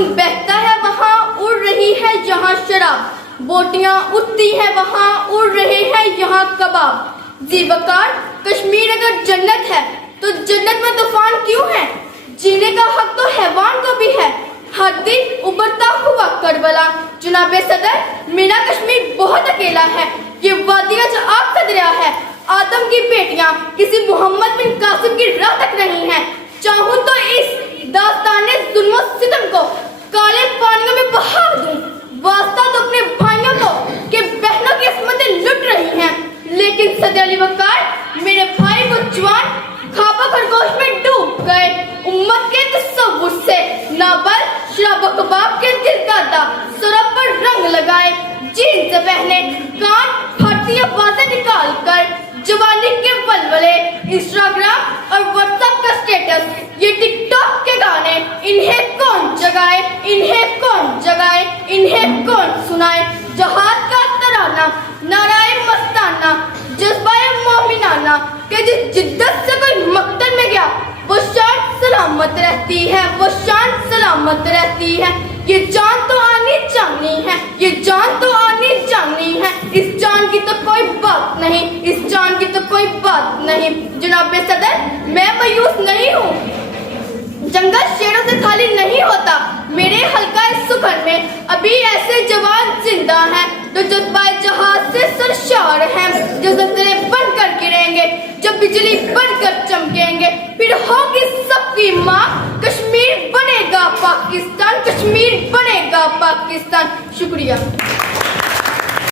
खून बहता है वहाँ उड़ रही है यहाँ शराब, बोटियां उठती है वहाँ उड़ रहे हैं यहाँ कबाब। जी वकार, कश्मीर अगर जन्नत है तो जन्नत में तूफान क्यों है? जीने का हक तो हैवान को भी है, हर दिन उबरता हुआ करबला। जनाबे सदर, मेरा कश्मीर बहुत अकेला है, ये वादियां जो आग का दरिया है। आदम की बेटियां किसी मोहम्मद बिन कासिम की राह तक नहीं है। चाहूं तो इस दास्ताने जुल्म सितम को काले पानियों में बहा दूं, वास्ता तो अपने भाइयों को कि बहनों की असमतें लुट रही हैं। लेकिन सदर अली वकार, मेरे भाई वो जवान खाबा खरगोश में डूब गए। उम्मत के तसव्वुर से नाबल शराब कबाब के दिल का दा सुरब पर रंग लगाए, जीन्स पहने, कान फाटती आवाजें निकाल कर, जवानी के वलवले, इंस्टाग्राम और व्हाट्सएप का स्टेटस, ये टिकटॉक के गाने, इन्हें कौन जगाए, इन्हें कौन जगाए, इन्हें कौन सुनाए? जहाद का तराना, नाराए मस्ताना, जज्बाए मोमिनाना कि जिस जिद्दत से कोई मक्तल में गया वो शान सलामत रहती है, वो शान सलामत रहती है। ये जान तो आनी जानी है, ये जान तो आनी जानी है। इस जान की तो कोई बात नहीं, इस जान की तो कोई बात नहीं। जनाबे सदर, मैं मायूस नहीं हूँ, जंगल शेरों से खाली नहीं होता। मेरे हल्का इस सुखन में अभी ऐसे जवान जिंदा हैं जो जज्बाए जहाज से सरशार हैं, जो जंजीरें बनकर गिरेंगे, जब बिजली बनकर चमकेंगे। फिर होगी सबकी माँ, कश्मीर बनेगा पाकिस्तान, कश्मीर बनेगा पाकिस्तान। शुक्रिया।